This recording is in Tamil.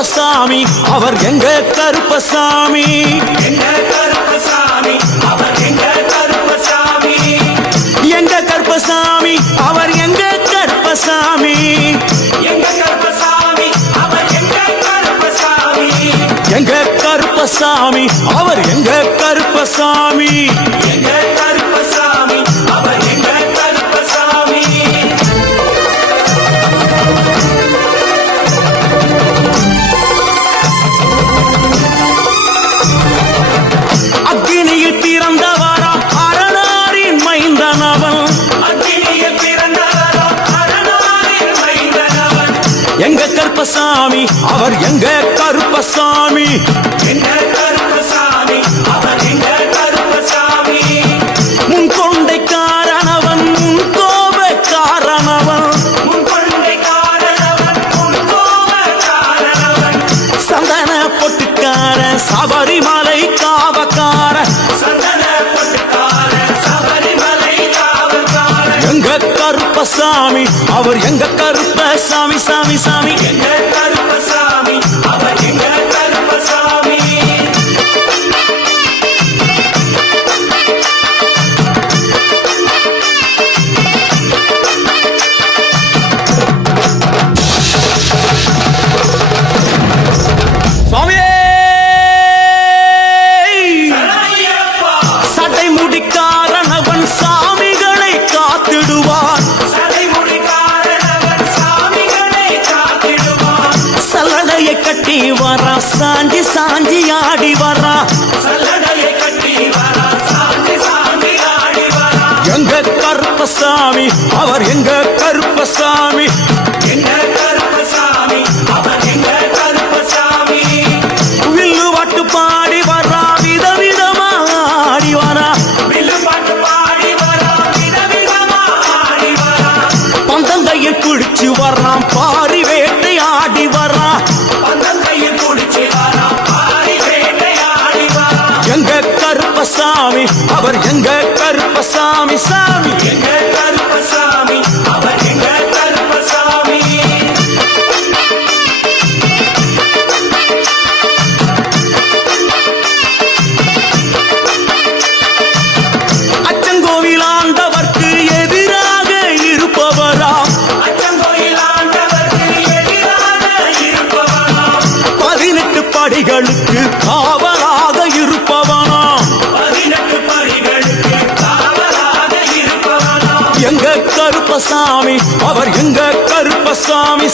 கருப்பசாமி அவர் எங்க கருப்பசாமி எங்க கருப்பசாமி அவர் எங்க கருப்பசாமி எங்க கருப்பசாமி அவர் எங்க கருப்பசாமி எங்க கருப்பசாமி அவர் எங்க கருப்பசாமி எங்க கருப்பசாமி அவர் எங்க கருப்பசாமி எங்க கருப்பசாமி அவர் எங்க கருப்பசாமி அக்னியில் பிறந்தவரா அரணாரின் மைந்தனவன் அக்னியில் பிறந்தவரா அரணாரின் மைந்தனவன் எங்க கருப்பசாமி அவர் எங்க கருப்பசாமி எங்க கருப்பசாமி அவர் எங்க கருப்பசாமி முன் கொண்டைக்காரனவன் முன் கோபக்காரனவன் முன் கொண்டைக்காரனவன் முன் கோபக்காரனவன் சந்தன பொட்டுக்கார சபரிமலை காவக்கார சந்தன பொட்டுக்கார சபரிமலை காவல்காரன் எங்க கருப்பசாமி அவர் எங்க கருப்பசாமி சாமி சாமி எங்க கருப்பசாமி அவர் எங்க கருப்பசாமி சுவாமியே ஐயப்பா சட்டை முடிக்காரனவன் சாமிகளை காத்திடுவான் சடைமுடிக்காரனவன் சாமிகளை காத்திடுவான் சல்லடையை கட்டி வரா சாஞ்சி சாஞ்சி ஆடி வரா சல்லடையை கட்டி வரா சாந்தி சாமி ஆடி வரா எங்க கருப்பசாமி அவர் எங்க கருப்பசாமி எங்க கருப்பசாமி அவர் எங்க கருப்பசாமி வில்லு வாட்டு பாடி வரா விதவிதமா ஆடி வரா வில்லு பாட்டு பாடி வரா விதவிதமா ஆடி வரா பந்தங்கையில் பிடிச்சு வர்றான் பாரி வேட்டை ஆடி வரா பந்தங்கையில் குடிச்சு வரா பாரி வேட்டையாடி வரா எங்க கருப்பசாமி அவர் எங்க கருப்பசாமி சாமி எங்க கருப்பசாமி அவர் எங்க கருப்பசாமி அச்சங்கோவில் ஆண்டவர்க்கு எதிராக இருப்பவராம் அச்சங்கோயில் ஆண்டவருக்கு எதிராக இருப்பவனாம் 18 படிகளுக்கு காவலாக இருப்பவனாம் 18 படிகளுக்கு காவலாக இருப்பவனாம் எங்க கருப்பசாமி அவர் எங்க கருப்பசாமி